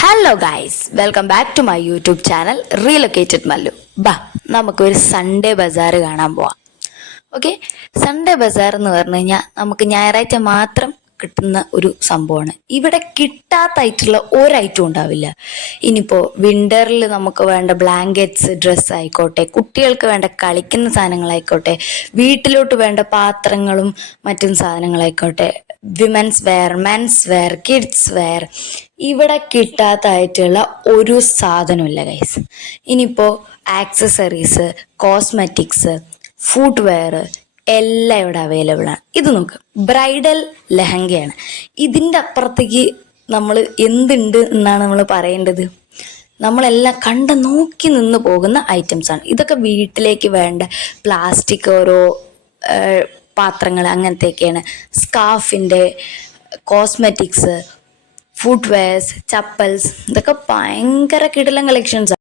Hello guys, welcome back to my YouTube channel relocated Mallu. നമുക്കൊരു Sunday Bazar കാണാൻ പോവാം. Okay, Sunday Bazar എന്ന് പറഞ്ഞു കഴിഞ്ഞാൽ നമുക്ക് ഞായറാഴ്ച മാത്രം കിട്ടുന്ന ഒരു സംഭവമാണ്. ഇവിടെ കിട്ടാത്തായിട്ടുള്ള ഒരൈറ്റം ഉണ്ടാവില്ല. ഇനിയിപ്പോൾ വിൻ്ററിൽ നമുക്ക് വേണ്ട ബ്ലാങ്കറ്റ്സ്, ഡ്രസ്സ് ആയിക്കോട്ടെ, കുട്ടികൾക്ക് വേണ്ട കളിക്കുന്ന സാധനങ്ങളായിക്കോട്ടെ, വീട്ടിലോട്ട് വേണ്ട പാത്രങ്ങളും മറ്റും സാധനങ്ങളായിക്കോട്ടെ, women's wear, men's wear, kids wear, ഇവിടെ കിട്ടാത്തായിട്ടുള്ള ഒരു സാധനമില്ല ഗൈസ്. ഇനിയിപ്പോൾ ആക്സസറീസ്, കോസ്മെറ്റിക്സ്, ഫുഡ് വെയർ എല്ലാം ഇവിടെ അവൈലബിൾ ആണ്. ഇത് നോക്ക്, ബ്രൈഡൽ ലെഹങ്കയാണ്. ഇതിൻ്റെ അപ്പുറത്തേക്ക് നമ്മൾ എന്തുണ്ട് എന്നാണ് നമ്മൾ പറയേണ്ടത്? നമ്മളെല്ലാം നോക്കി നിന്ന് പോകുന്ന ഐറ്റംസാണ് ഇതൊക്കെ. വീട്ടിലേക്ക് വേണ്ട പ്ലാസ്റ്റിക് ഓരോ പാത്രങ്ങൾ അങ്ങനത്തെയൊക്കെയാണ്. സ്കാർഫിൻ്റെ, കോസ്മെറ്റിക്സ്, ഫുഡ് വെയർസ്, ചപ്പൽസ്, ഇതൊക്കെ ഭയങ്കര കിടിലൻ കളക്ഷൻസ്.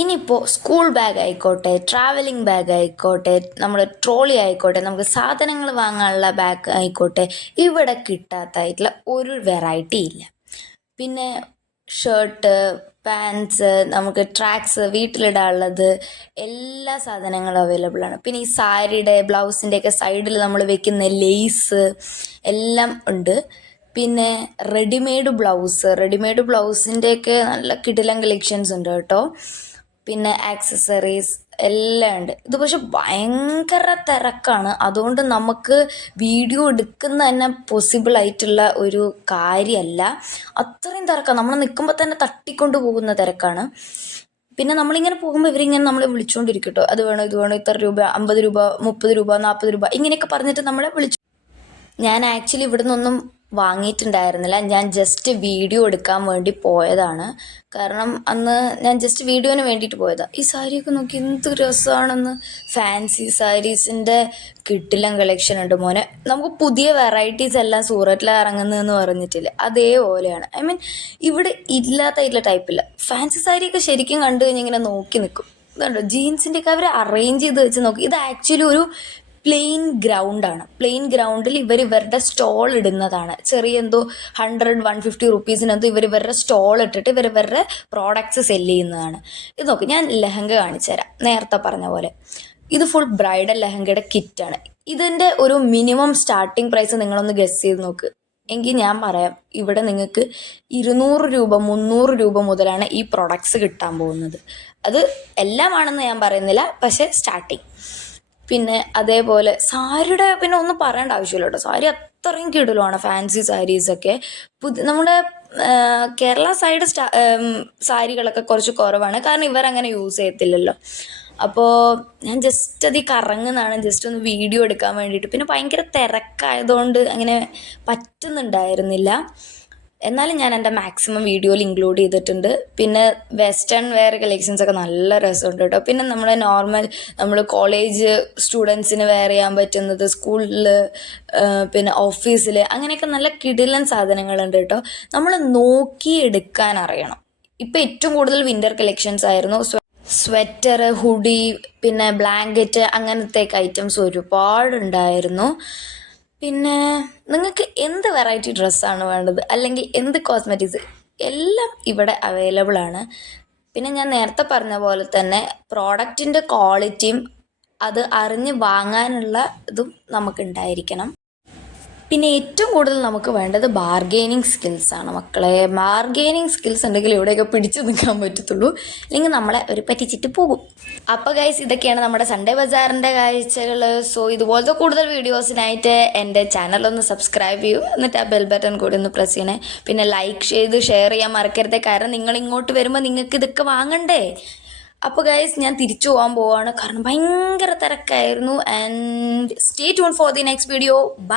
ഇനിയിപ്പോൾ സ്കൂൾ ബാഗ് ആയിക്കോട്ടെ, ട്രാവലിംഗ് ബാഗ് ആയിക്കോട്ടെ, നമ്മൾ ട്രോളി ആയിക്കോട്ടെ, നമുക്ക് സാധനങ്ങൾ വാങ്ങാനുള്ള ബാഗ് ആയിക്കോട്ടെ, ഇവിടെ കിട്ടാത്തായിട്ടുള്ള ഒരു വെറൈറ്റി ഇല്ല. പിന്നെ ഷർട്ട്, പാൻസ്, നമുക്ക് ട്രാക്സ്, വീട്ടിലിടാനുള്ളത് എല്ലാ സാധനങ്ങളും അവൈലബിൾ ആണ്. പിന്നെ ഈ സാരിയുടെ, ബ്ലൗസിൻ്റെയൊക്കെ സൈഡിൽ നമ്മൾ വെക്കുന്ന ലേസ് എല്ലാം ഉണ്ട്. പിന്നെ റെഡിമെയ്ഡ് ബ്ലൗസിൻ്റെയൊക്കെ നല്ല കിടിലൻ കളക്ഷൻസ് ഉണ്ട് കേട്ടോ. പിന്നെ ആക്സസറീസ് എല്ലാം ഉണ്ട്. ഇത് പക്ഷെ ഭയങ്കര തിരക്കാണ്. അതുകൊണ്ട് നമുക്ക് വീഡിയോ എടുക്കുന്ന തന്നെ പോസിബിൾ ആയിട്ടുള്ള ഒരു കാര്യമല്ല. അത്രയും തിരക്കാണ്. നമ്മൾ നിൽക്കുമ്പോൾ തന്നെ തട്ടിക്കൊണ്ട് പോകുന്ന തിരക്കാണ്. പിന്നെ നമ്മളിങ്ങനെ പോകുമ്പോൾ ഇവരിങ്ങനെ നമ്മളെ വിളിച്ചുകൊണ്ടിരിക്കും കേട്ടോ. അത് വേണോ, ഇത് വേണോ, ഇത്ര രൂപ, 50 രൂപ, 30 രൂപ, 40 രൂപ, ഇങ്ങനെയൊക്കെ പറഞ്ഞിട്ട് നമ്മളെ വിളിച്ചു. ഞാൻ ആക്ച്വലി ഇവിടെ നിന്നൊന്നും വാങ്ങിയിട്ടുണ്ടായിരുന്നില്ല. ഞാൻ ജസ്റ്റ് വീഡിയോ എടുക്കാൻ വേണ്ടി പോയതാണ്. കാരണം അന്ന് ഞാൻ ജസ്റ്റ് വീഡിയോന് വേണ്ടിയിട്ട് പോയതാണ്. ഈ സാരിയൊക്കെ നോക്കി എന്ത് രസമാണെന്ന്. ഫാൻസി സാരീസിൻ്റെ കിടിലൻ കളക്ഷൻ ഉണ്ട് മോനെ. നമുക്ക് പുതിയ വെറൈറ്റീസ് എല്ലാം സൂററ്റിൽ ഇറങ്ങുന്നതെന്ന് പറഞ്ഞിട്ടില്ല, അതേപോലെയാണ്. ഐ മീൻ ഇവിടെ ഇല്ലാത്ത ടൈപ്പില്ല. ഫാൻസി സാരിയൊക്കെ ശരിക്കും കണ്ടു കഴിഞ്ഞാൽ ഇങ്ങനെ നോക്കി നിൽക്കും. ഇതുണ്ടോ, ജീൻസിൻ്റെയൊക്കെ അവർ അറേഞ്ച് ചെയ്ത് വെച്ച് നോക്കി. ഇത് ആക്ച്വലി ഒരു പ്ലെയിൻ ഗ്രൗണ്ടാണ്. പ്ലെയിൻ ഗ്രൗണ്ടിൽ ഇവരുടെ സ്റ്റോൾ ഇടുന്നതാണ്. ചെറിയ എന്തോ 100-150 റുപ്പീസിനെന്തോ ഇവരുടെ സ്റ്റോൾ ഇട്ടിട്ട് ഇവരുടെ പ്രോഡക്റ്റ്സ് സെല്ല് ചെയ്യുന്നതാണ്. ഇത് നോക്ക്, ഞാൻ ലെഹങ്ക കാണിച്ചു തരാം. നേരത്തെ പറഞ്ഞ പോലെ ഇത് ഫുൾ ബ്രൈഡൽ ലെഹങ്കയുടെ കിറ്റാണ്. ഇതിൻ്റെ ഒരു മിനിമം സ്റ്റാർട്ടിങ് പ്രൈസ് നിങ്ങളൊന്ന് ഗസ് ചെയ്ത് നോക്ക്. എങ്കിൽ ഞാൻ പറയാം, ഇവിടെ നിങ്ങൾക്ക് 200 രൂപ, 300 രൂപ മുതലാണ് ഈ പ്രൊഡക്ട്സ് കിട്ടാൻ പോകുന്നത്. അത് എല്ലാമാണെന്ന് ഞാൻ പറയുന്നില്ല, പക്ഷേ സ്റ്റാർട്ടിങ്. പിന്നെ അതേപോലെ സാരിയുടെ പിന്നെ ഒന്നും പറയേണ്ട ആവശ്യമില്ല കേട്ടോ. സാരി അത്രയും കിടലുമാണ്. ഫാൻസി സാരീസൊക്കെ നമ്മുടെ കേരള സൈഡ് സാരികളൊക്കെ കുറച്ച് കുറവാണ്. കാരണം ഇവരങ്ങനെ യൂസ് ചെയ്യത്തില്ലല്ലോ. അപ്പോൾ ഞാൻ ജസ്റ്റ് അത് കറങ്ങുന്നതാണ്, ജസ്റ്റ് ഒന്ന് വീഡിയോ എടുക്കാൻ വേണ്ടിയിട്ട്. പിന്നെ ഭയങ്കര തിരക്കായതുകൊണ്ട് അങ്ങനെ പറ്റുന്നുണ്ടായിരുന്നില്ല. എന്നാലും ഞാൻ എൻ്റെ മാക്സിമം വീഡിയോയിൽ ഇൻക്ലൂഡ് ചെയ്തിട്ടുണ്ട്. പിന്നെ വെസ്റ്റേൺ വെയർ കളക്ഷൻസ് ഒക്കെ നല്ല രസമുണ്ട് കേട്ടോ. പിന്നെ നമ്മൾ കോളേജ് സ്റ്റുഡൻസിന് വെയർ ചെയ്യാൻ പറ്റുന്നത്, സ്കൂളിൽ, പിന്നെ ഓഫീസിൽ, അങ്ങനെയൊക്കെ നല്ല കിടിലൻ സാധനങ്ങളുണ്ട് കേട്ടോ. നമ്മൾ നോക്കിയെടുക്കാൻ അറിയണം. ഇപ്പം ഏറ്റവും കൂടുതൽ വിൻ്റർ കളക്ഷൻസ് ആയിരുന്നു. സ്വെറ്റർ, ഹുഡി, പിന്നെ ബ്ലാങ്കറ്റ്, അങ്ങനത്തെ ഐറ്റംസ് ഒരുപാടുണ്ടായിരുന്നു. പിന്നെ നിങ്ങൾക്ക് എന്ത് വെറൈറ്റി ഡ്രസ്സാണ് വേണ്ടത്, അല്ലെങ്കിൽ എന്ത് കോസ്മെറ്റിക്സ്, എല്ലാം ഇവിടെ അവൈലബിൾ ആണ്. പിന്നെ ഞാൻ നേരത്തെ പറഞ്ഞ പോലെ തന്നെ പ്രോഡക്റ്റിൻ്റെ ക്വാളിറ്റിയും അത് അറിഞ്ഞ് വാങ്ങാനുള്ള ഇതും നമുക്കുണ്ടായിരിക്കണം. പിന്നെ ഏറ്റവും കൂടുതൽ നമുക്ക് വേണ്ടത് ബാർഗെയിനിങ് സ്കിൽസാണ് മക്കളെ. ബാർഗെയിനിങ് സ്കിൽസ് ഉണ്ടെങ്കിൽ ഇവിടെയൊക്കെ പിടിച്ചു നിൽക്കാൻ പറ്റത്തുള്ളൂ, അല്ലെങ്കിൽ നമ്മളെ ഒരു പറ്റിച്ചിട്ട് പോകും. അപ്പോൾ ഗൈസ്, ഇതൊക്കെയാണ് നമ്മുടെ സൺഡേ ബസാറിൻ്റെ കാഴ്ചകൾ. സോ ഇതുപോലത്തെ കൂടുതൽ വീഡിയോസിനായിട്ട് എൻ്റെ ചാനലൊന്ന് സബ്സ്ക്രൈബ് ചെയ്യൂ, എന്നിട്ട് ആ ബെൽ ബട്ടൺ കൂടി ഒന്ന് പ്രസ് ചെയ്യണേ. പിന്നെ ലൈക്ക് ചെയ്ത് ഷെയർ ചെയ്യാൻ മറക്കരുത്. കാരണം നിങ്ങൾ ഇങ്ങോട്ട് വരുമ്പോൾ നിങ്ങൾക്ക് ഇതൊക്കെ വാങ്ങണ്ടേ. അപ്പോൾ ഗൈസ്, ഞാൻ തിരിച്ചു പോകാൻ പോവാണ്, കാരണം ഭയങ്കര തിരക്കായിരുന്നു. And stay tune for the next video. By.